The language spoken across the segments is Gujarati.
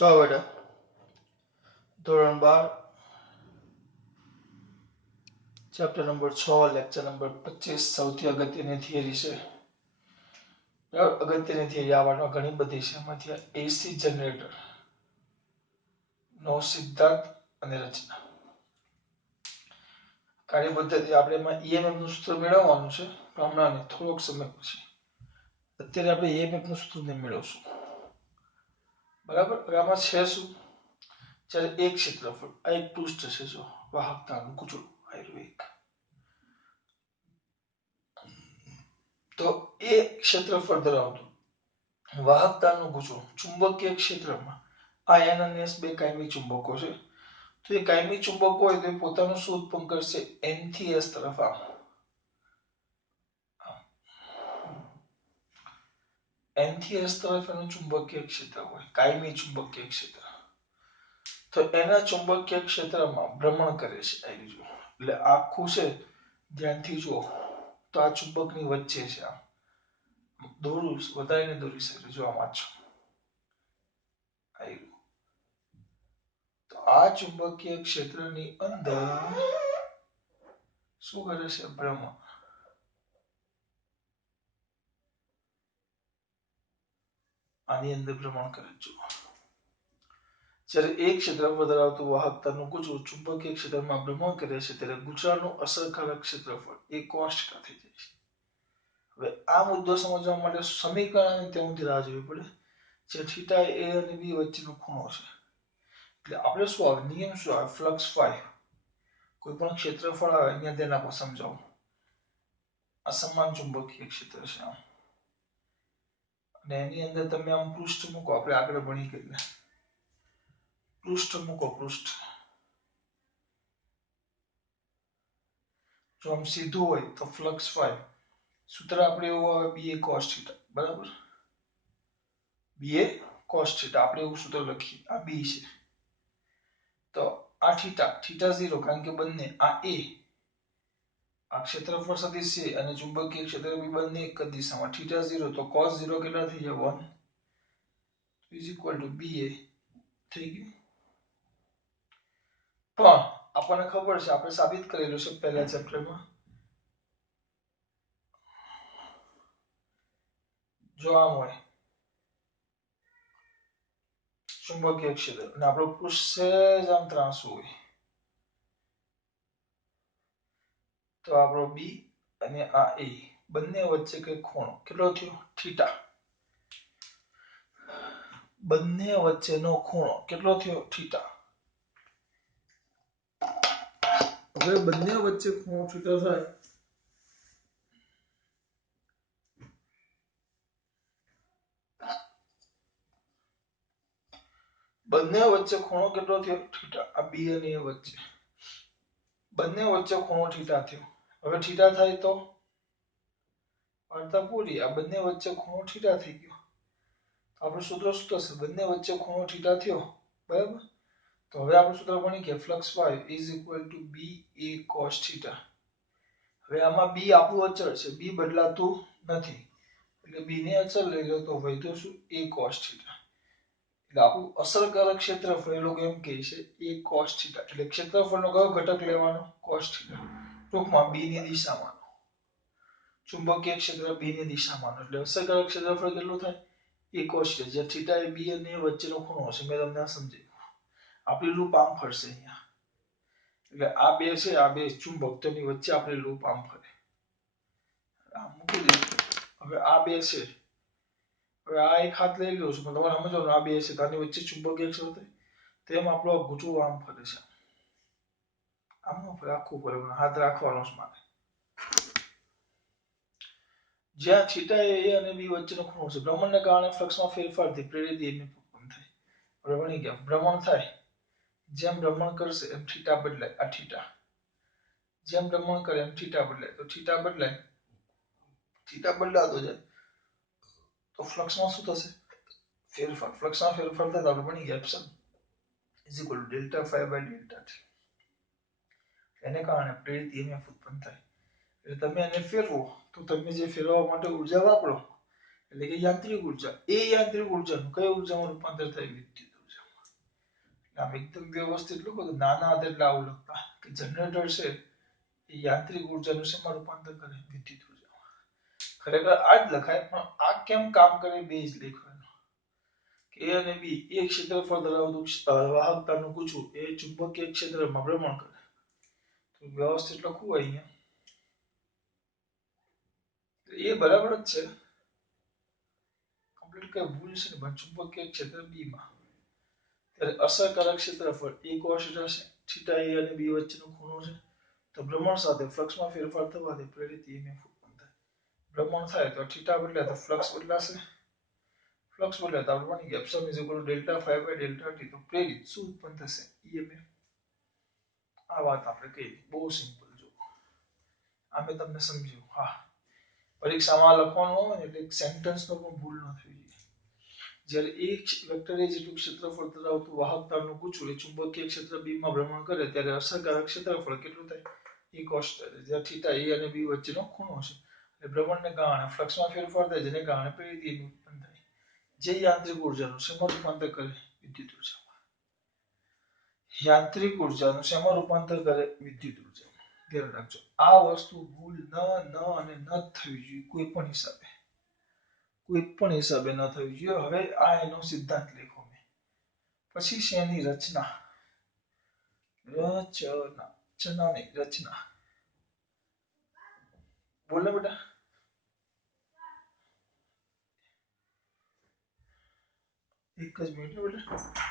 चलो बेटा धोरण 12 चैप्टर नंबर 6 लेक्चर नंबर 25 સૌથી અગત્યની થિયરી છે અગત્યની થિયરી આવવાનો ઘણી બધી છે એમાંથી એસી જનરેટર નો સિદ્ધાંત અને રચના કાર્ય પદ્ધતિ આપણે એમાં ઈએમએફ નું સૂત્ર મેળવવાનું છે પણ હમણાં નહીં થોડોક સમય પછી અત્યારે આપણે ઈએમએફ નું સૂત્ર ને મેળવશું બરાબર આમાં છે શું જ્યારે એક ક્ષેત્રફળ આ એક પૃષ્ઠ છે જો વાહકતાનું કૂચડું આયરું એક તો એ ક્ષેત્રફળ ધરાવતું વાહકતાનું ગૂંચવણ ચુંબકીય ક્ષેત્રમાં આ એન અને એસ બે કાયમી ચુંબકો છે તો એ કાયમી ચુંબકો હોય તો એ પોતાનું શું ઉત્પન્ન કરશે એન થી એસ તરફ આમ એન થી એસ તરફ એનું ચુંબકીય ક્ષેત્ર હોય કાયમી ચુંબકીય ક્ષેત્ર તો એના ચુંબકીય ક્ષેત્રમાં ભ્રમણ કરે છે એટલે આખું છે ધ્યાનથી જુઓ તો આ ચુંબકની વચ્ચે છે આમ દોરું વધારીને દોરી શકે જો આમ વાંચો તો આ ચુંબકીય ક્ષેત્રની અંદર શું કરે છે ભ્રમણ આની અંદર ભ્રમણ કરે છે જ્યારે એક ક્ષેત્રફળ ધરાવતું વાહકતાનું ગૂંચવણ ચુંબકીય ક્ષેત્રમાં ભ્રમણ કરે છે ત્યારે ગૂંચવણનું અસરકારક ક્ષેત્રફળ એ cos θ થઈ જાય છે હવે આ મુદ્દો સમજવા માટે સમીકરણ અને તેમાંથી રાહ જોવી પડે જે થીટા એ અને બી વચ્ચેનો ખૂણો છે એટલે આપણે શું આવે નિયમ શું આવે ફ્લક્સ ફાઈ કોઈ પણ ક્ષેત્રફળ આવે અહીંયા તેને આપણે સમજાવું અસમાન ચુંબકીય ક્ષેત્ર છે આમ અને એની અંદર તમે આમ પૃષ્ઠ મૂકો આપણે આગળ ભણી ગયેલા પૃષ્ઠ મૂકો પૃષ્ઠ જો આમ સીધું હોય તો ફ્લક્સ ફાઈ સૂત્ર આપણે એવું આવે બી એ cos θ બરાબર બી એ cos θ આપણે એવું સૂત્ર લખીએ આ બી છે તો આ થીટા 0 કારણ કે બંને આ એ આ ક્ષેત્રફળ સદિશ છે અને ચુંબકીય ક્ષેત્ર બી બંને એક જ દિશામાં θ 0 તો cos 0 કેટલા થઈ જાય 1 is equal to ba થઈ ગયું પણ આપણને ખબર છે આપણે સાબિત કરેલું છે પહેલા ચેપ્ટરમાં જો આમ હોય ચુંબકીય ક્ષેત્ર અને આપણો પૃષ્ઠ આમ ત્રાંસુ હોય તો આપણો બી અને આ એ બંને વચ્ચે કઈ ખૂણો કેટલો થયો થીટા બંને વચ્ચેનો ખૂણો કેટલો થયો થીટા હવે બંને વચ્ચે ખૂણો થીટા થાય બંને વચ્ચે ખૂણો કેટલો થયો થીટા આ બી અને એ વચ્ચે બંને વચ્ચે ખૂણો થીટા થયો હવે થીટા થાય તો વાર્તા પૂરી આ બંને વચ્ચે ખૂણો થીટા થઈ ગયો આપણું સૂત્ર શું થશે બંને વચ્ચે ખૂણો થીટા થયો બરાબર તો હવે આપણું સૂત્ર ભણી ગયા flux y is equal to b a cos θ હવે આમાં b આપણું અચળ છે b બદલાતું નથી એટલે b ને અચળ લઈ લો તો વધ્યો શું a cos θ એટલે આપણું અસરકારક ક્ષેત્રફળ એ લોકો એમ કહે છે a cos θ એટલે ક્ષેત્રફળનો કયો ઘટક લેવાનો cos θ ટૂંકમાં b ની દિશામાં ચુંબકીય ક્ષેત્ર b ની દિશામાં એટલે અસરકારક ક્ષેત્રફળ કેટલું થાય a cos θ જે θ એ b અને a વચ્ચેનો ખૂણો છે મેં તમને સમજાવ્યું આપણી લૂપ આમ ફરશે અહીંયા એટલે આ બે છે આ બે ચુંબક તેની વચ્ચે આપણી લૂપ આમ ફરે આમ મૂકી દે હવે આ બે છે હવે આ એક હાથ લઈ લો છું તમારે સમજવાનું આ બે છે તાની વચ્ચે ચુંબકીય ક્ષેત્ર થાય તેમ આપણો ગૂંચવું આમ ફરે છે આમ ન ફરે આખું ફરે હાથ રાખવાનો છે મારે જ્યાં થીટા એ અને બી વચ્ચેનો ખૂણો છે ભ્રમણને કારણે ફ્લક્સમાં ફેરફારથી પ્રેરિત EMF ઉત્પન્ન થાય હવે ભણી ગયા ભ્રમણ થાય જેમ ભ્રમણ કરશે એમ થીટા બદલાય આ થીટા જેમ ભ્રમણ કરે એમ થીટા બદલાય તો થીટા બદલાય થીટા બદલાતો જાય તો ફ્લક્સમાં શું થશે ફેરફાર ફ્લક્સમાં ફેરફાર થાય તો આપણે ભણી ગયા epsilon is equal to delta phi by delta t એને કારણે પ્રેરિત EMF ઉત્પન્ન થાય એટલે તમે એને ફેરવો તો તમે જે ફેરવવા માટે ઉર્જા વાપરો એટલે કે યાંત્રિક ઉર્જા એ યાંત્રિક ઉર્જાનું કઈ ઉર્જામાં રૂપાંતર થાય વિદ્યુત ઉર્જા આમ એકદમ વ્યવસ્થિત લખો તો નાના હતા એટલે આવું લખતા કે જનરેટર છે એ યાંત્રિક ઉર્જાનું શેમાં રૂપાંતર કરે? વિદ્યુત ઉર્જા. ખરેખર આ જ લખાય પણ આ કેમ કામ કરે બે જ લખવાનું. એ અને બી એક ક્ષેત્રફળ ધરાવતું વાહકતાનું પૂછવું એ ચુંબકીય ક્ષેત્રમાં ભ્રમણ કરે. તો વ્યવસ્થિત લખવું હોય અહીંયા એ બરાબર જ છે. કમ્પ્લીટ કઈ ભૂલ છે ને પણ ચુંબકીય ક્ષેત્ર બી માં ત્યારે અસરકારક ક્ષેત્રફળ એ કોસ છે. થીટા એ અને બી વચ્ચેનો ખૂણો છે. તો ભ્રમણ સાથે ફ્લક્સમાં ફેરફાર થવાથી પ્રેરિત EMF ઉત્પન્ન થાય. ભ્રમણ થાય તો થીટા બદલાય તો ફ્લક્સ બદલાશે. ફ્લક્સ બદલાય તો આપણે બની epsilon is equal to delta phi by delta t. તો પ્રેરિત શું ઉત્પન્ન થશે? EMF. આ વાત આપણે કહી બહુ સિમ્પલ. જો આ મેં તમને સમજ્યું. હા, પરીક્ષામાં લખવાનું હોય ને એટલે સેન્ટેન્સનો પણ ભૂલ ન થવી જોઈએ. જ્યારે એક વેક્ટર એ જેટલું ક્ષેત્રફળ ધરાવતું વાહકતાનું પૂછવું એ ચુંબકીય ક્ષેત્ર બી માં ભ્રમણ કરે ત્યારે અસરકારક ક્ષેત્રફળ કેટલું થાય? એ કોસ જ્યાં થીટા એ અને બી વચ્ચેનો ખૂણો છે. એટલે ભ્રમણને કારણે ફ્લક્સમાં ફેરફાર થાય જેને કારણે પ્રેરિત EMF ઉત્પન્ન થાય. જે યાંત્રિક ઉર્જાનું શેમાં રૂપાંતર કરે? વિદ્યુત ઉર્જામાં. યાંત્રિક ઉર્જાનું શેમાં રૂપાંતર કરે? વિદ્યુત ઉર્જામાં. ધ્યાન રાખજો આ વસ્તુ ભૂલ ન અને ન થવી જોઈએ કોઈ પણ હિસાબે. કોઈ પણ હિસાબે ન થવી જોઈએ. હવે આ એનો સિદ્ધાંત લખો મેં. પછી છે એની રચના. રચનાની રચના. બોલો બેટા. એક જ મિનિટ બેટા.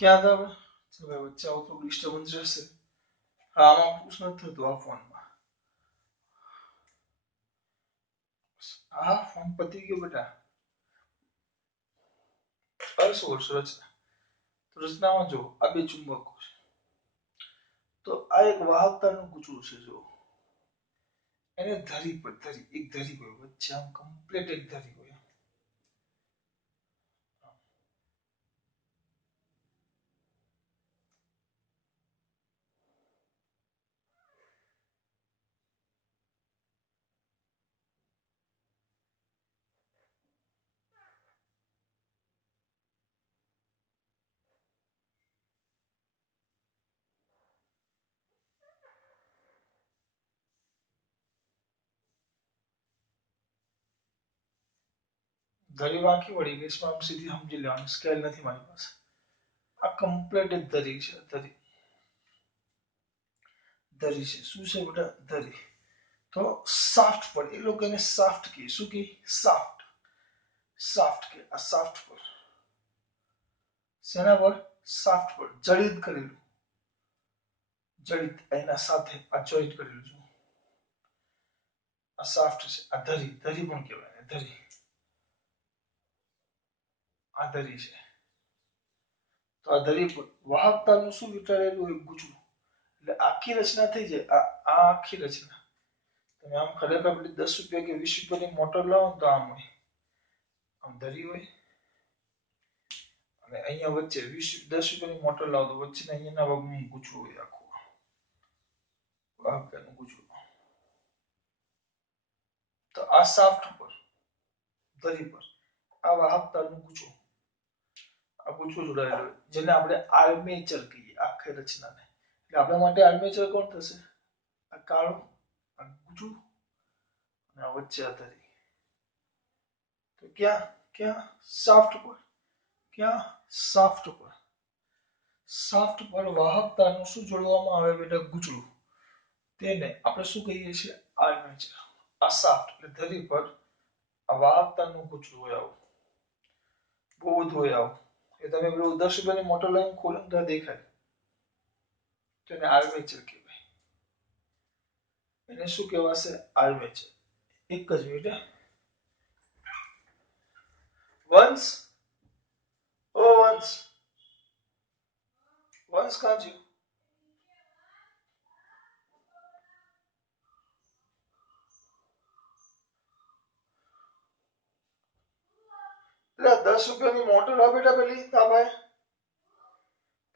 ક્યાં હતા આપણે? ચલો વચ્ચે આવતો ડિસ્ટર્બન્સ રહેશે. હા, આમાં પુશ નથી થતું આ ફોનમાં. હા, ફોન પતી ગયો બેટા. અર્શવર્ષ રચના. તો રચનામાં જો આ બે ચુંબકો છે. તો આ એક વાહકતાનું પૂછવું છે. જો એને ધરી પર ધરી એક ધરી હોય વચ્ચે આમ કમ્પ્લીટ એક ધરી હોય. ધરી વાંકી વળી ગઈ છે આમ સીધી સમજી લેવાનું. સ્કેલ નથી મારી પાસે. આ કમ્પ્લીટ એક ધરી છે. ધરી ધરી છે. શું છે બેટા? ધરી. તો સાફ્ટ પર એ લોકો એને સાફ્ટ કહે. શું કહે? સાફ્ટ. સાફ્ટ કે આ સાફ્ટ પર શેના પર? સાફ્ટ પર જડિત કરેલું. જડિત એના સાથે આ જોઈન્ટ કરેલું છે. આ સાફ્ટ છે. આ ધરી ધરી પણ કહેવાય. ધરી આ ધરી છે. તો આ ધરી પર વાહકતાનું શું વિચારેલું હોય? ગુચવું. એટલે આખી રચના થઈ જાય. આ આખી રચના તમે આમ ખરેખર પેલી 10 રૂપિયા કે 20 રૂપિયાની મોટર લાવો તો આમ હોય. આમ ધરી હોય અને અહીંયા વચ્ચે 10 રૂપિયાની મોટર લાવો તો વચ્ચેના અહીંયાના ભાગમાં ગુચવું હોય આખું. વાહકતાનું ગુચવું. તો આ સાફ્ટ પર ધરી પર આ વાહકતાનું ગુચવું. આ ગુચવું જોડાયેલું હોય જેને આપણે આર્મેચર કહીએ આખી રચનાને. એટલે આપણા માટે આર્મેચર કોણ થશે? આ કાળો આ ગુચવું અને આ વચ્ચે આ ધરી. તો ક્યાં ક્યાં? સાફ્ટ પર. ક્યાં? સાફ્ટ પર. સાફ્ટ પર વાહકતાનું શું જોડવામાં આવે બેટા? ગુચડું. તેને આપણે શું કહીએ છીએ? આર્મેચર. આ સાફ્ટ એટલે ધરી પર આ વાહકતાનું ગુચડું હોય આવું. બહુ બધું હોય આવું. એ તમે પેલું 10 રૂપિયાની મોટર લાઈન ખોલો તો દેખાય. તેને આર્મેચર કહેવાય. એને શું કહેવાશે? આર્મેચર. એક જ મિનિટ. વંશ ઓ વંશ વંશ કાં છે? એટલે 10 રૂપિયાની મોટર હા બેટા પેલી ભાઈ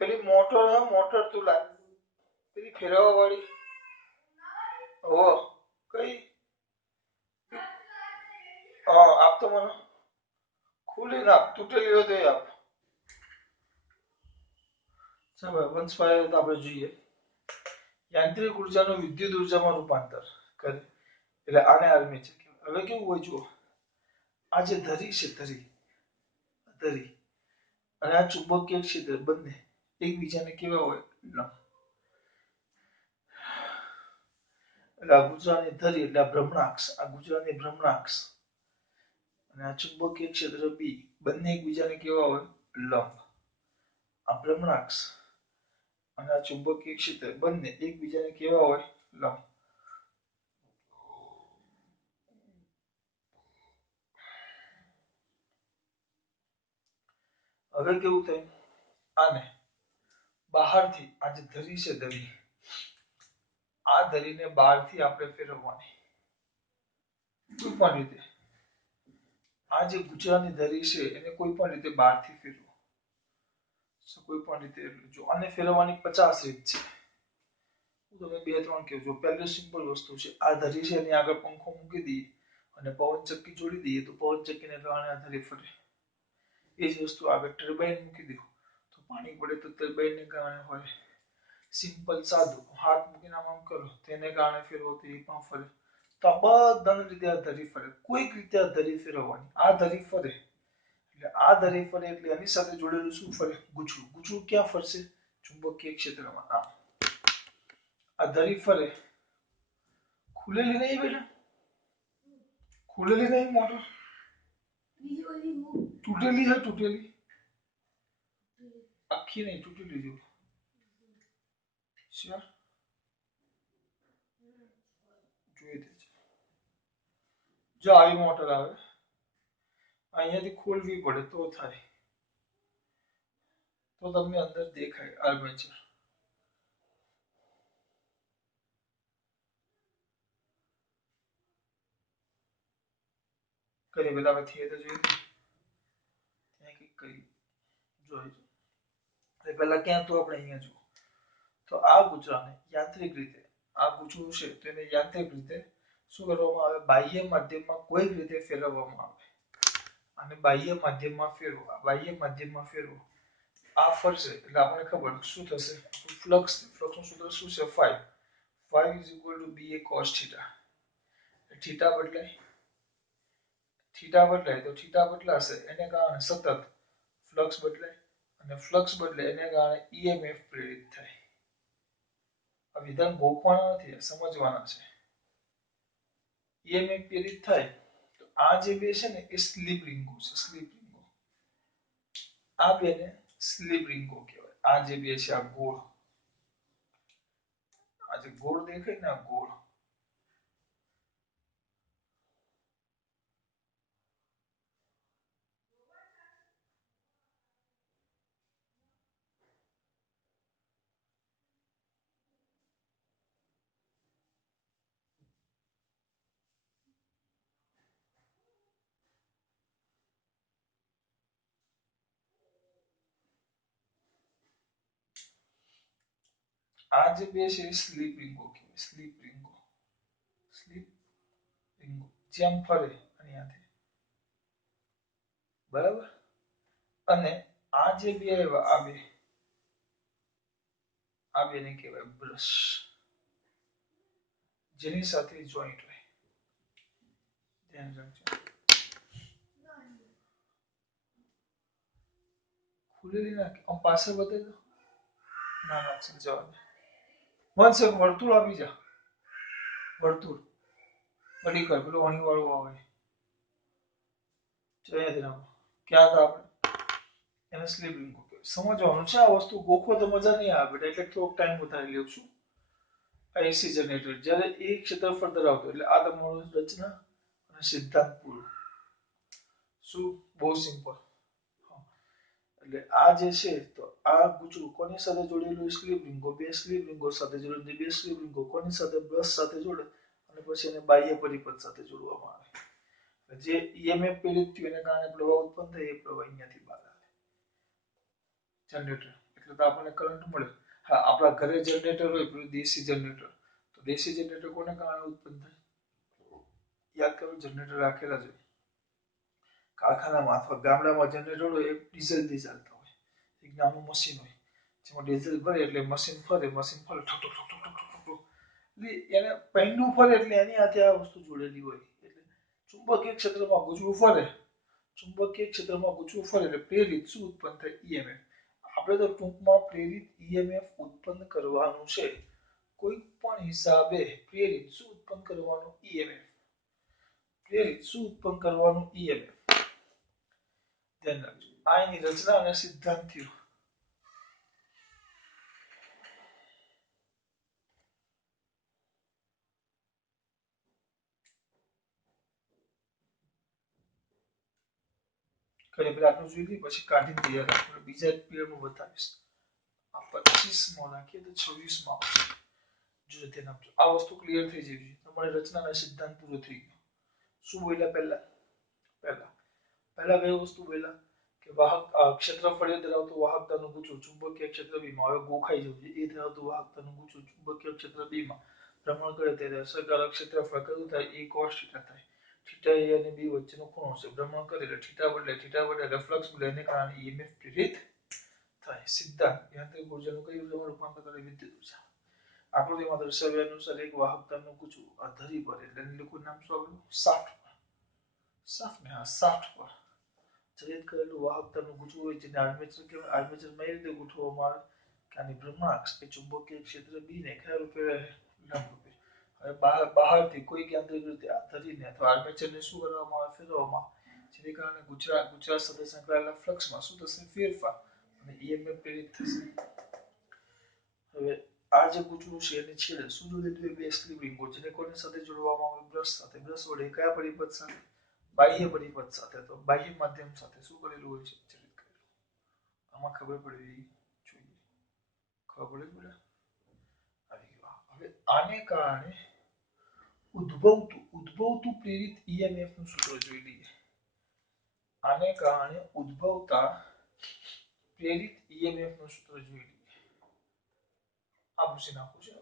પેલી મોટર હા મોટર તું લાગ પેલી ફેરવવા વાળી ઓ કઈ હા આપ તો મને ખુલી ના તૂટેલી હોય તો આપ ચાલો વંશ ફાયર તો આપણે જોઈએ યાંત્રિક ઉર્જાનું વિદ્યુત ઉર્જામાં રૂપાંતર કરે એટલે આને આર્મેચર કહેવાય. હવે કેવું હોય જુઓ આ જે ધરી છે ધરી અને આ ચુંબકીય ક્ષેત્ર બંને એકબીજાને કેવા હોય એટલે આ ગુજરાતની ધરી એટલે આ ભ્રમણાક્ષ આ ગુજરાતની ભ્રમણાક્ષ અને આ ચુંબકીય ક્ષેત્ર બી બંને એકબીજાને કેવા હોય લંબ આ ભ્રમણાક્ષ અને આ ચુંબકીય ક્ષેત્ર બંને એકબીજાને કેવા હોય લંબ. હવે કેવું થાય આને બહારથી આ જે ધરી છે ધરી આ ધરીને બહારથી આપણે ફેરવવાની કોઈ પણ રીતે આ જે ગુજરાતની ધરી છે એને કોઈ પણ રીતે બહારથી ફેરવો કોઈ પણ રીતે જો આને ફેરવવાની 50 રીત છે. હું તમને 2-3 કહું છું. પહેલું સિમ્પલ વસ્તુ છે આ ધરી છે એની આગળ પંખો મૂકી દઈએ અને પવન ચક્કી જોડી દઈએ તો પવન ચક્કીને કારણે આ ધરી ફરે. એ જ વસ્તુ આગળ ટર્બાઇન મૂકી દો તો પાણી પડે તો ટર્બાઇનને કારણે ફરે. સિમ્પલ સાદું હાથ મૂકીને આમ કરો તેને કારણે ફેરવો તો એ પણ ફરે. તો આ બધાની રીતે આ ધરી ફરે કોઈક રીતે આ ધરી ફેરવવાની આ ધરી ફરે એટલે આ ધરી ફરે એટલે એની સાથે જોડેલું શું ફરે ગુચડું ગુચડું ક્યાં ફરશે ચુંબકીય ક્ષેત્રમાં આ ધરી ફરે ખુલેલી નહીં બેટા ખુલેલી નહીં મોટર તૂટેલી છે તૂટેલી આખી નહીં તૂટેલી જો શ્યોર જોઈ દેજો જો આવી મોટર આવે અહીંયાથી ખોલવી પડે તો થાય તો તમને અંદર દેખાય આર્મેચર કરી પેલા આપણે થિયેટર જોઈ ત્યાં કંઈક કરી જોઈ એટલે પહેલા ક્યાં તો આપણે અહીંયા જુઓ તો આ ગુચરાને યાંત્રિક રીતે આ ગુચરું છે તો એને યાંત્રિક રીતે શું કરવામાં આવે બાહ્ય માધ્યમમાં કોઈ રીતે ફેરવવામાં આવે અને બાહ્ય માધ્યમમાં ફેરવો આ ફરશે એટલે આપણને ખબર શું થશે ફ્લક્સનું સૂત્ર શું છે phi is equal to ba cos theta theta બદલાય તો થીટા બદલાશે એને કારણે સતત ફ્લક્સ બદલાય અને ફ્લક્સ બદલે એને કારણે EMF પ્રેરિત થાય. આ વિધાન ગોખવાના નથી સમજવાના છે. EMF પ્રેરિત થાય તો આ જે બે છે ને એ સ્લીપ રિંગો છે સ્લીપ રિંગો આ બેને સ્લીપ રિંગો કહેવાય. આ જે બે છે આ ગોળ આ જે ગોળ દેખાય ને આ ગોળ આ જે બે છે સ્લીપ રિંગો કહેવાય સ્લીપ રિંગો જેમ ફરે અહીંયાથી બરાબર અને આ જે બે આવ્યા આ બેને કહેવાય બ્રશ જેની સાથે જોઈન્ટ હોય ધ્યાન રાખજો ખુલેલી નાખી આમ પાછળ બતાવી દો ના ના ચાલ જવા દે વન સેકન્ડ વર્તુળ આપી જા વર્તુળ બડી કર પેલું અણી વાળું આવે અહીંયા રાખો ક્યાં હતા આપણે એને સ્લીપ રિંગો સમજવાનું છે આ વસ્તુ ગોખો તો મજા નહીં આવે એટલે થોડોક ટાઈમ વધારે લેવું છું. એસી જનરેટર જ્યારે એ ક્ષેત્રફળ ધરાવતો એટલે આ તમારું રચના અને સિદ્ધાંત પૂરું શું બહુ સિમ્પલ એટલે આ જે છે તો આ ગુચરું કોની સાથે જોડેલું સ્લીપ રિંગો બે સ્લીપ રિંગો સાથે જોડેલું બે સ્લીપ રિંગો કોની સાથે બ્રશ સાથે જોડે અને પછી એને બાહ્ય પરિપથ સાથે જોડવામાં આવે જે ઈએમએફ પ્રેરિત થયું એને કારણે પ્રવાહ ઉત્પન્ન થાય એ પ્રવાહ અહીંયાથી બહાર આવે જનરેટર એટલે તો આપણને કરંટ મળે. હા, આપણા ઘરે જનરેટર હોય પેલું દેશી જનરેટર, તો દેશી જનરેટર કોને કારણે ઉત્પન્ન થાય? યાદ કરો, જનરેટર રાખેલા છે કારખાનામાં અથવા ગામડામાં. જનરેટર હોય એ ડીઝલથી ચાલતા હોય. એક નાનું મશીન હોય જેમાં ડીઝલ ભરે એટલે મશીન ફરે, મશીન ફરે ઠક ઠક ઠક ઠક ઠક ઠક. એટલે એને પૈંડું ફરે એટલે એની હાથે આ વસ્તુ જોડેલી હોય. એટલે ચુંબકીય ક્ષેત્રમાં ગુજવું ફરે, ચુંબકીય ક્ષેત્રમાં ગુજવું ફરે એટલે પ્રેરિત શું ઉત્પન્ન થાય? ઈએમએફ. આપણે તો ટૂંકમાં પ્રેરિત ઈએમએફ ઉત્પન્ન કરવાનું છે. કોઈ પણ હિસાબે પ્રેરિત શું ઉત્પન્ન કરવાનું? ઈએમએફ. પ્રેરિત શું ઉત્પન્ન કરવાનું? ઈએમએફ. ધ્યાન રાખજો. આ એની રચના અને સિદ્ધાંત થયો. ઘરે પેલા આટલું જોઈ લઈએ પછી કાઢીને તૈયાર રાખો. બીજા પીરિયડમાં બતાવીશ. આ 25 રાખીએ તો 26 જો ધ્યાન આપજો. આ વસ્તુ ક્લિયર થઈ જવી જોઈએ. તમારી રચનાના સિદ્ધાંત પૂરો થઈ ગયો. શું બોલ્યા પહેલા? પહેલા કઈ વસ્તુ બોલ્યા કે વાહક ક્ષેત્રફળ ધરાવતું વાહકતાનું ગુચ્છું ચુંબકીય ક્ષેત્ર બી માં. હવે ગોખાઈ જવું જોઈએ. એ ધરાવતું વાહકતાનું ગુચ્છું ચુંબકીય ક્ષેત્ર બી માં ભ્રમણ કરે ત્યારે અસરકારક ક્ષેત્રફળ કયું થાય? એ cos થીટા થાય. થીટા એ અને બી વચ્ચેનો ખૂણો છે. ભ્રમણ કરે એટલે થીટા બદલે રિફ્લેક્સ બદલે એને કારણે ઈએમએફ પ્રેરિત થાય. સિદ્ધાંત યાંત્રિક ઉર્જાનું કઈ ઉર્જામાં રૂપાંતર કરે? વિદ્યુત ઉર્જા. આકૃતિમાં દર્શાવ્યા અનુસાર એક વાહકતાનું ગુચ્છું આ ધરી પર એટલે એનું લખું નામ શું આવ્યું? શાફ્ટ પર. શાફ્ટ પર જડિત કરેલું વાહકતાનું ગુચ્છું હોય જેને આર્મેચર કહેવાય. આર્મેચરમાં એ રીતે ગોઠવવામાં આવે કે આની ભ્રમણાક્ષ એ ચુંબકીય ક્ષેત્ર બી ને કયા રૂપે રહે? લંબરૂપે. હવે બહારથી કોઈ યાંત્રિક રીતે આ ધરીને અથવા આર્મેચરને શું કરવામાં આવે? ફેરવવામાં આવે. જેને કારણે ગુજરાત સાથે સંકળાયેલા ફ્લક્સમાં શું થશે? ફેરફાર અને ઈએમએફ પ્રેરિત થશે. હવે આ જે ગુચડું છે એની છેડે શું જોડેલું? બે સ્લીપ રિંગો જેને કોની સાથે જોડવામાં આવે? બ્રશ સાથે. બ્રશ વડે કયા પરિપથ સાથે? બાહ્ય પરિપથ સાથે. તો બાહ્ય માધ્યમ સાથે શું કરેલું હોય છે? જડિત કરેલું. આમાં ખબર પડવી જોઈએ. ખબર પડે? આવી ગયું. હવે આને કારણે ઉદ્ભવતું પ્રેરિત ઈએમએફ નું સૂત્ર જોઈ લઈએ. આને કારણે ઉદ્ભવતા પ્રેરિત ઈએમએફ નું સૂત્ર જોઈ લઈએ. આ પૂછી નાખું છે.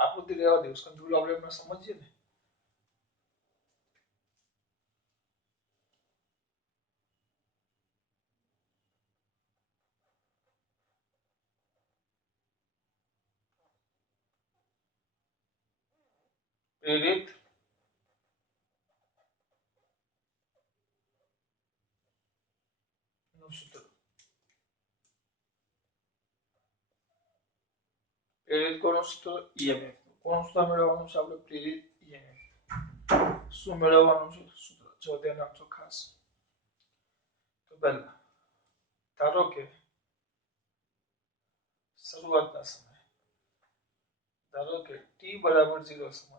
આકૃતિ રહેવા દે. કંટ્રોલ આપણે સમજીએ ને. પ્રેરિત નું સૂત્ર. પ્રેરિત કોનું સૂત્ર? ઈએમએફ. કોનું સૂત્ર મેળવવાનું છે આપણે? પ્રેરિત ઈએમએફ. શું મેળવવાનું છે? સૂત્ર. જો ધ્યાન આપજો ખાસ. તો પહેલા ધારો કે શરૂઆતના સમય ધારો કે t બરાબર 0 સમય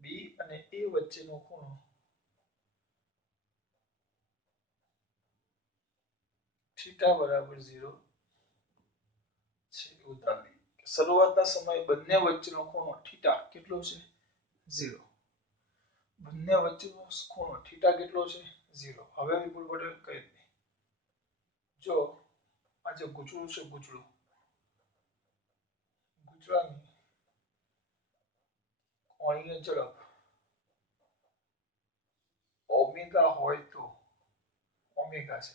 b અને a વચ્ચેનો ખૂણો થીટા બરાબર 0 છે. ઉદાહરણ શરૂઆતના સમયે બંને વચ્ચેનો ખૂણો થીટા કેટલો છે? 0. બંને વચ્ચેનો ખૂણો થીટા કેટલો છે? 0. હવે વિપુલ પટેલ કહી દે. જો આ જે ગૂંચળું છે ગૂંચળાની કોણીય ઝડપ ઓમેગા હોય તો ઓમેગા છે.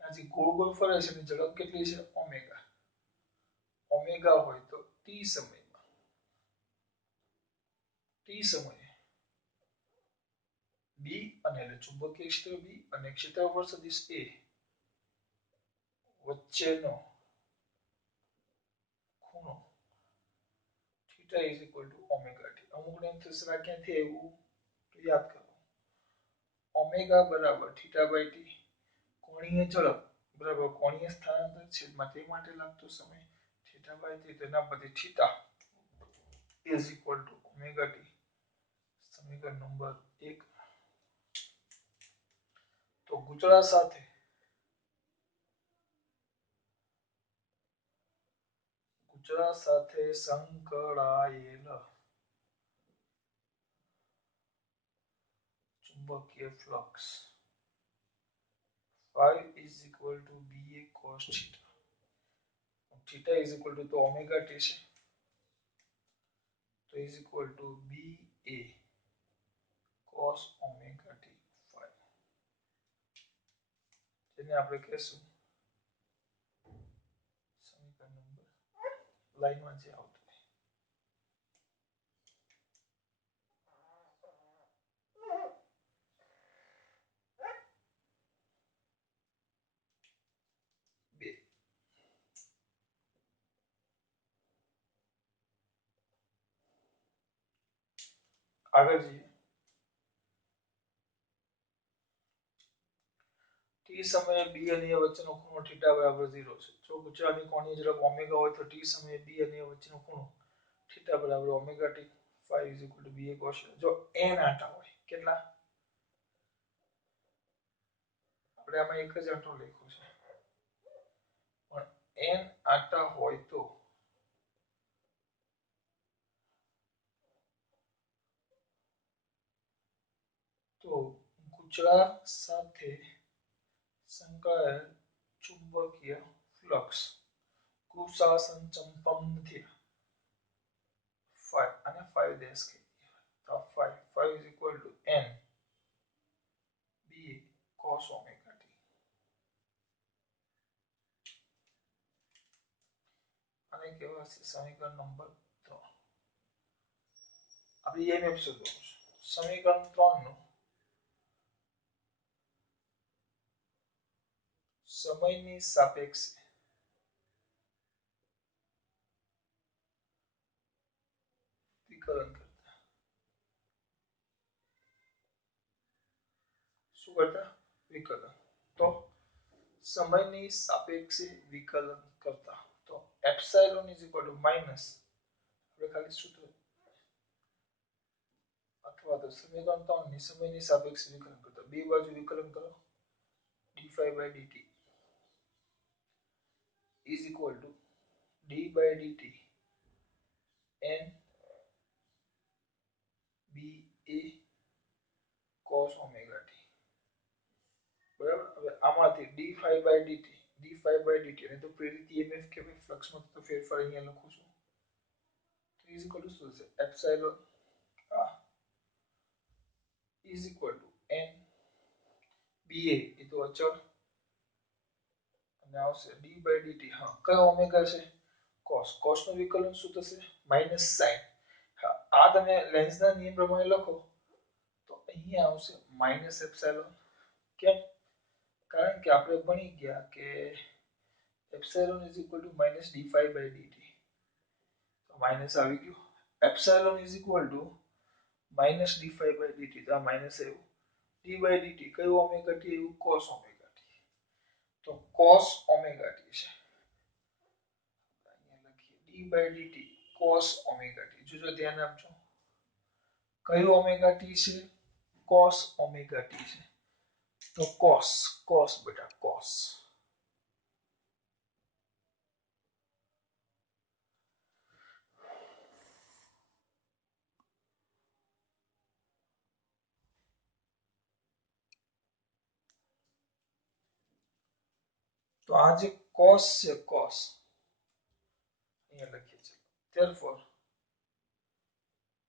ત્યાંથી ગોળ ગોળ ફરે છે એની ઝડપ કેટલી છે? ઓમેગા. ઓમેગા હોય તો ટી સમયે બી અને એટલે ચુંબકીય ક્ષેત્ર બી અને ક્ષેત્રફળ સદિશ એ વચ્ચેનો ખૂણો theta is equal to omega T. અમુક ને થશે ક્યાંથી આવ્યું તો યાદ કરો. ઓમેગા બરાબર થીટા બાય ટી. કોણીય ઝડપ બરાબર કોણીય સ્થાનાંતર છેદમાં તે માટે લાગતો સમય થીટા બાય ટી. તેના પરથી theta is equal to omega t. સમીકરણ નંબર 1. તો ગૂંચળા સાથે કૂતરા સાથે સંકળાયેલ ચુંબકીય flux 5 is equal to ba cos theta. Theta is equal to omega t છે તો is equal to ba cos omega t 5 જેને આપણે કહેશું સમીકરણ નંબર લાઈનમાં જે આવતું બે આગળ જઈએ t સમયે b અને a વચ્ચેનો ખૂણો θ બરાબર 0 છે જો ગુજરાતની કોણીય ઝડપ ઓમેગા હોય તો t સમયે b અને a વચ્ચેનો ખૂણો θ બરાબર omega t 5 is equal to ba cos જો n આટા હોય કેટલા આપણે આમાં એક જ આંટો લખ્યો છે પણ n આટા હોય તો ગુચળા સાથે સંકળાયેલ ચુંબકીય ફ્લક્સ કુશાસન ચંપમથી 5 અને 5 ડેશ કે તો 5 is equal to n ba cos omega t અને કહેવાશે સમીકરણ નંબર 3 આપણે EMF શોધવાનું છે સમીકરણ 3 નું સમયની સાપેક્ષે વિકલન કરતા શું કરતા વિકલન તો સમયની સાપેક્ષે વિકલન કરતા તો epsilon is equal two minus આપણે ખાલી સૂત્ર અથવા તો સમીકરણ 3 ની સમયની સાપેક્ષે વિકલન કરતા બે બાજુ વિકલન કરો d5/dt is equal to d/dt n ba cos omega t બરાબર હવે આમાંથી d5/dt અને તો પ્રેરિત EMF કે ફ્લક્સમાં તો ફેરફાર અહીંયા લખું છું તો is equal to શું છે epsilon is equal to n ba એ તો અચળ અને આવશે d/dt હા કયો ઓમેગા છે cos નું વિકલન શું થશે માઈનસ sin હા આ તમે લેન્સના નિયમ પ્રમાણે લખો તો અહીંયા આવશે માઈનસ એપ્સિલોન કેમ કારણ કે આપણે ભણી ગયા કે epsilon is equal two minus d5/dt તો માઈનસ આવી ગયું epsilon is equal two minus d5/dt તો આ માઈનસ આવ્યું d/dt કયું ઓમેગા t આવ્યું cos ઓમેગા t તો cos ઓમેગા t છે અહીંયા લખીએ d/dt cos ઓમેગા t જોજો ધ્યાન આપજો કયું ઓમેગા t છે cos ઓમેગા t છે તો cos બેટા cos તો આ જે cos છે cos અહીંયા લખીએ છીએ therefore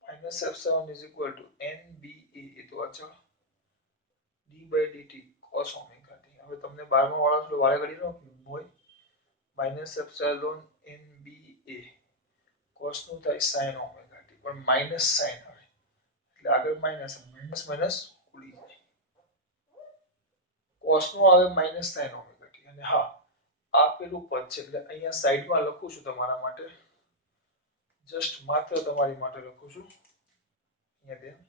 minus epsilon is equal to nba એ તો અચળ d/dt cos omega t હવે તમને 12મા વાળા થોડું વારે ઘડી નો કીધું હોય minus epsilon nba cos નું થાય sin omega t પણ માઈનસ sin આવે એટલે આગળ માઈનસ માઈનસ ઉડી જાય cos નું આવે માઈનસ sin omega t અને હા આ પેલું પદ છે એટલે અહીંયા સાઈડમાં લખું છું તમારા માટે જસ્ટ માત્ર તમારી માટે લખું છું અહીંયા ધ્યાન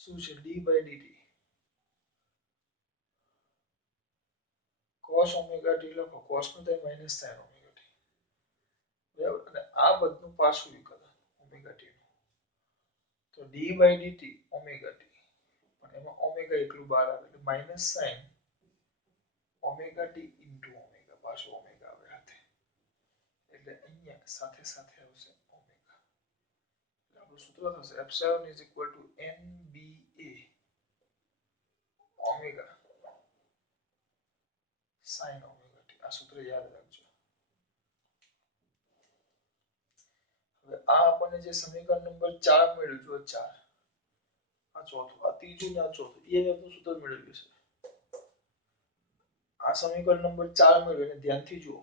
શું છે d/dt cos omega t લખો cos નું થાય માઈનસ sin omega t બરાબર અને આ બધું પાછું વિકલન omega t નું તો d/dt omega t પણ એમાં ઓમેગા એકલું બહાર આવે એટલે minus sin omega t into omega પાછું ઓમેગા આવે હાથે એટલે અહીંયા સાથે સાથે આવશે ઓમેગા એટલે આપણું સૂત્ર થશે epsilon is equal two NBA omega sin omega t આ સૂત્ર યાદ રાખજો હવે આ આપણને જે સમીકરણ નંબર 4 મળ્યું જો 4 આ ચોથું આ ત્રીજું ને આ ચોથું EMF નું સૂત્ર મેળવ્યું છે આ સમીકરણ નંબર 4 મળ્યું અને ધ્યાનથી જુઓ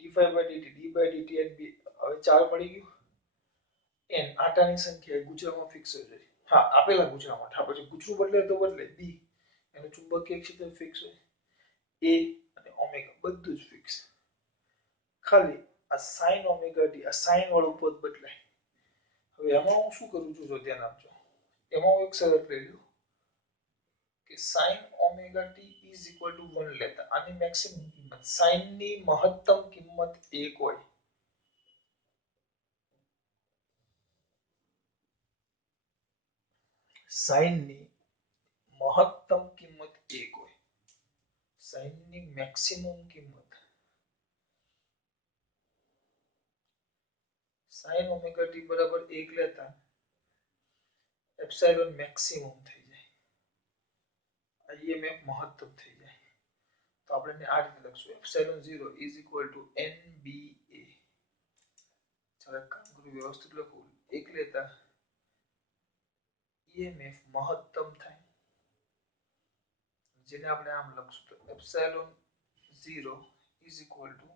d5/dt d/dt n b હવે 4 મળી ગયું n આટાની સંખ્યા ગુચરામાં ફિક્સ હોય છે હા આપેલા ગુચરામાં હા પછી ગુચરું બદલે તો બદલે b એનું ચુંબકીય ક્ષેત્ર ફિક્સ હોય a અને ઓમેગા બધું જ ફિક્સ ખાલી આ sin ઓમેગા t આ sin વાળું પદ બદલાય હવે એમાં હું શું કરું છું જો ધ્યાન આપજો એમાં હું એક શરત લઈ લઉં કે sin omega t is equal two 1 લેતા આની મેક્સિમમ કિંમત sin ની મહત્તમ કિંમત 1 હોય sin ની મહત્તમ કિંમત 1 હોય sin ની મેક્સિમમ કિંમત sin ઓમેગા t બરાબર 1 લેતા એપ્સિલોન મેક્સિમમ થઈ જાય IMF મહત્તમ થઈ જાય તો આપણે આ રીતે લખશું epsilon 0 is equal two NBA ચાલો કામ કરું વ્યવસ્થિત લખું 1 લેતા EMF મહત્તમ થાય જેને આપણે આમ લખશું તો epsilon 0 is equal two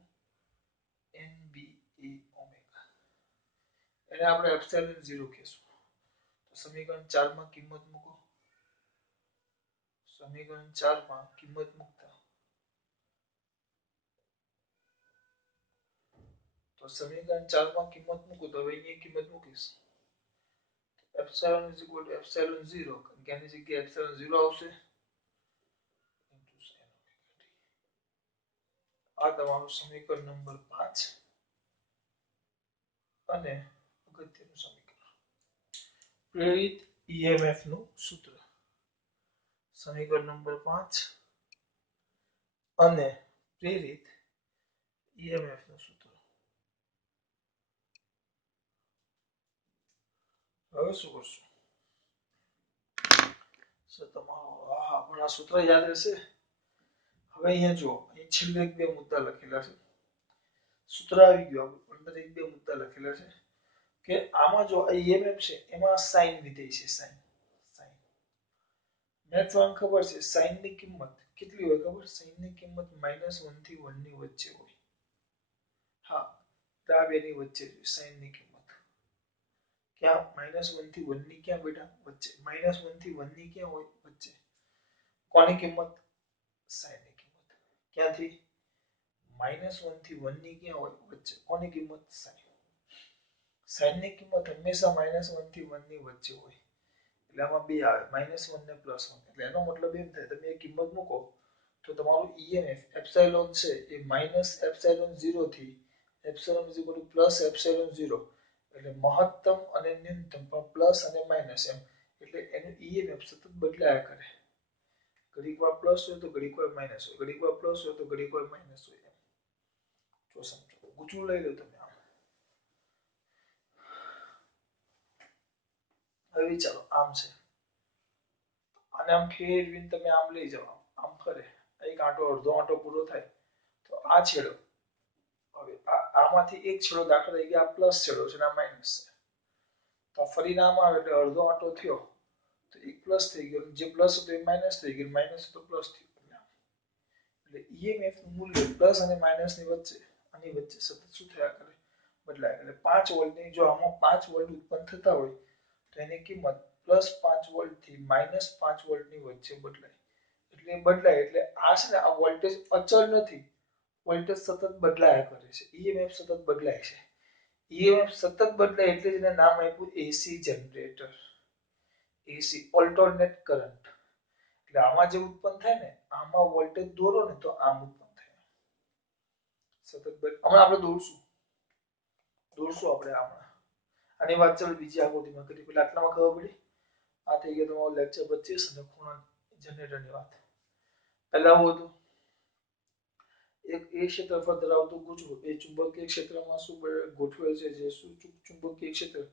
NBA omega એને આપણે એપ્સિલોન 0 કહેશું તો સમીકરણ 4 માં કિંમત મૂકો સમીકરણ 4 માં કિંમત મૂકતા તો સમીકરણ 4 માં કિંમત મૂકો તો હવે અહીંયા કિંમત મૂકીશ epsilon is equal two epsilon 0 કે આની જગ્યાએ એપ્સિલોન 0 આવશે આ તમારું સમીકરણ નંબર 5 અને અગત્યનું સમીકરણ પ્રેરિત EMF નું સૂત્ર સમીકરણ નંબર 5 અને પ્રેરિત EMF નું સૂત્ર હવે શું કરશું તમારો પણ આ સૂત્ર યાદ રહેશે હવે અહીંયા જો અહીં છેલ્લે એક બે મુદ્દા લખેલા છે સૂત્ર આવી ગયું આપણે અંદર એક બે મુદ્દા લખેલા છે કે આમાં જો EMF છે એમાં સાઇન વિધેય છે સાઇન મેં તો ખબર છે સાઇન ની કિંમત કેટલી હોય ખબર સાઇન ની કિંમત -1 થી 1 ની વચ્ચે હોય હા આ બેની વચ્ચે સાઇન ની કિંમત ક્યાં -1 થી 1 ની ક્યાં બેટા વચ્ચે -1 થી 1 ની ક્યાં હોય વચ્ચે કોની કિંમત સાઇન ની કિંમત ક્યાંથી -1 થી 1 ની ક્યાં હોય વચ્ચે કોની કિંમત સાઇન ની કિંમત હંમેશા -1 થી 1 ની વચ્ચે હોય એટલે આમાં બે આવે -1 ને +1 એટલે એનો મતલબ એમ થાય તમે એ કિંમત મૂકો તો તમારું EMF એપ્સિલોન છે એ -ε0 થી એપ્સિલોન +ε0 એટલે મહત્તમ અને ન્યૂનતમ પણ પ્લસ અને માઈનસ એમ એટલે એનું EMF સતત બદલાયા કરે ઘડીક વાર પ્લસ હોય તો ઘડીક વાર માઈનસ હોય ઘડીક વાર પ્લસ હોય તો ઘડીક વાર માઈનસ હોય તો સમજો ગુચરું લઈ લો તમે હવે વિચારો આમ છે અને આમ ફેરવીને તમે આમ લઈ જાઓ આમ ફરે એક આંટો અડધો આંટો પૂરો થાય તો આ છેડો હવે આમાંથી એક છેડો દાખલા તરીકે આ પ્લસ છેડો છે અને આ માઈનસ છે તો ફરીને આમ આવે એટલે અડધો આંટો થયો તો એક પ્લસ થઈ ગયો જે પ્લસ હતો એ માઈનસ થઈ ગયો માઈનસ હતો પ્લસ થયો એટલે EMF નું મૂલ્ય પ્લસ અને માઈનસ ની વચ્ચે આની વચ્ચે સતત શું થયા કરે બદલાય એટલે 5 વોલ્ટની જો આમાં 5 વોલ્ટ ઉત્પન્ન થતા હોય તો એની કિંમત +5 વોલ્ટ થી -5 વોલ્ટની વચ્ચે બદલાય એટલે બદલાય એટલે આ છે ને આ વોલ્ટેજ અચળ નથી વોલ્ટેજ સતત બદલાયા કરે છે EMF સતત બદલાય છે EMF સતત બદલાય એટલે જ એને નામ આપ્યું AC generator AC alternate current એટલે આમાં જે ઉત્પન્ન થાય ને આમાં વોલ્ટેજ દોરો ને તો આમ ઉત્પન્ન થાય સતત હમણાં આપણે દોરશું આપણે હમણાં આની વાત ચાલો બીજી આકૃતિમાં કરી પેલા આટલામાં ખબર પડી આ થઈ ગયો તમારો લેક્ચર 25 અને ખૂણા જનરેટરની વાત પહેલા હું હતું એક ક્ષેત્રફળ ધરાવતું ગુજરું એ ચુંબકીય ક્ષેત્રમાં શું ગોઠવેલ છે, જે ચુંબકીય ક્ષેત્ર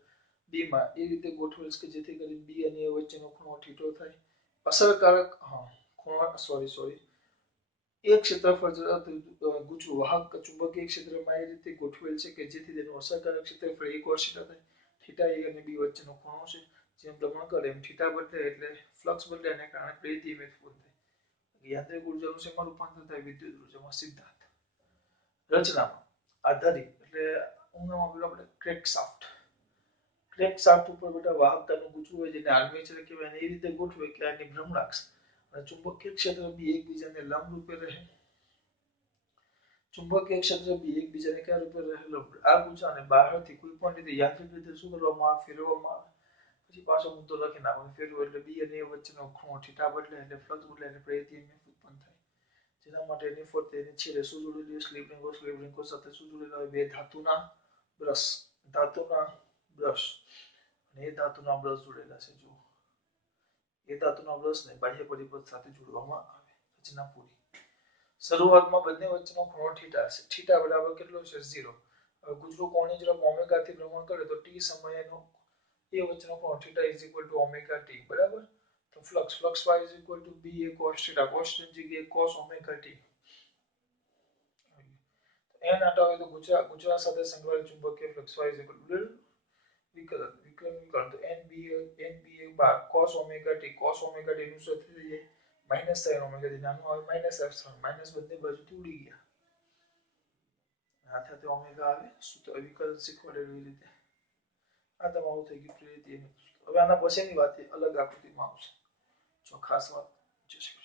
બી માં એ રીતે ગોઠવેલ છે કે જેથી કરી બી અને એ વચ્ચેનો ખૂણો થીટો થાય. અસરકારક ખૂણો સોરી એક ક્ષેત્રફળ ધરાવતું ગુજરું વાહક ચુંબકીય ક્ષેત્રમાં એ રીતે ગોઠવેલ છે કે જેથી તેનું અસરકારક ક્ષેત્રફળ એક cos થીટા થાય. થીટા એ અને બી વચ્ચેનો ખૂણો છે. જેમ પ્રમાણ કરે એમ થીટા બદલે એટલે ફ્લક્સ બદલે એને કારણે પ્રેરિત ઇએમએફ ઉત્પન્ન થાય. યાંત્રિક ઉર્જાનું શેમાં રૂપાંતર થાય? વિદ્યુત ઉર્જામાં. સિદ્ધાંત રચનામાં આધારિત એટલે ઊંઘમાં પેલું આપણે ક્રેક શાફ્ટ ઉપર બેટા વાહકતાનું ગુજરું હોય જેને આર્મેચર કહેવાય અને એ રીતે ગોઠવે કે આની ભ્રમણાક્ષ અને ચુંબકીય ક્ષેત્ર બી એકબીજાને લંબ રૂપે રહે. ચુંબકીય ક્ષેત્ર બી એકબીજાને કયા રૂપે રહેલો આ ગુજાને બહારથી કોઈ પણ રીતે યાંત્રિક રીતે શું કરવામાં આવે? ફેરવવામાં આવે. પછી પાછો મુદ્દો લખી નાખો. ફેરવો એટલે બી અને એ વચ્ચેનો ખૂણો થીટા બદલે એટલે ફ્લક્સ બદલે એટલે પ્રેરિત ઇએમએફ ઉત્પન્ન થાય. જેના માટે એની ફરતે એની છેડે શું જોડેલી હોય? સ્લીપ રિંગો સાથે શું જોડેલા હોય? બે ધાતુના બ્રશ અને એ ધાતુના બ્રશ જોડેલા છે. જુઓ એ ધાતુના બ્રશને બાહ્ય પરિપથ સાથે જોડવામાં આવે. રચના પૂરી. શરૂઆતમાં બંને વચ્ચેનો ખૂણો થીટા છે. થીટા બરાબર કેટલો છે? 0. હવે ગુજરું કોણની ઝડપ ઓમેગાથી ભ્રમણ કરે તો ટી સમયનો એ વચ્ચેનો ખૂણો theta is equal to omega T. બરાબર. તો flux y is equal two b a cos theta. cos ની જગ્યાએ cos ઓમેગા ટી. n હટાવે તો ગુજરાત સાથે સંકળાયેલ ચુંબકીય flux y is equal two વિકલન તો n બાર cos omega T. cos omega T નું સૂત્ર થઈ જાય માઈનસ sin ઓમેગા ટી. નાનું આવે માઈનસ એપ્સિલોન. માઈનસ બંને બાજુથી ઉડી ગયા. આ સાથે ઓમેગા આવે. સૂત્ર વિકલન શીખવાડેલું એ રીતે. આ તમારું થઈ ગયું પ્રેરિત ઇએમએફ. હવે આના પછીની વાત અલગ આકૃતિમાં આવશે. જો ખાસ વાત. જય શ્રી કૃષ્ણ.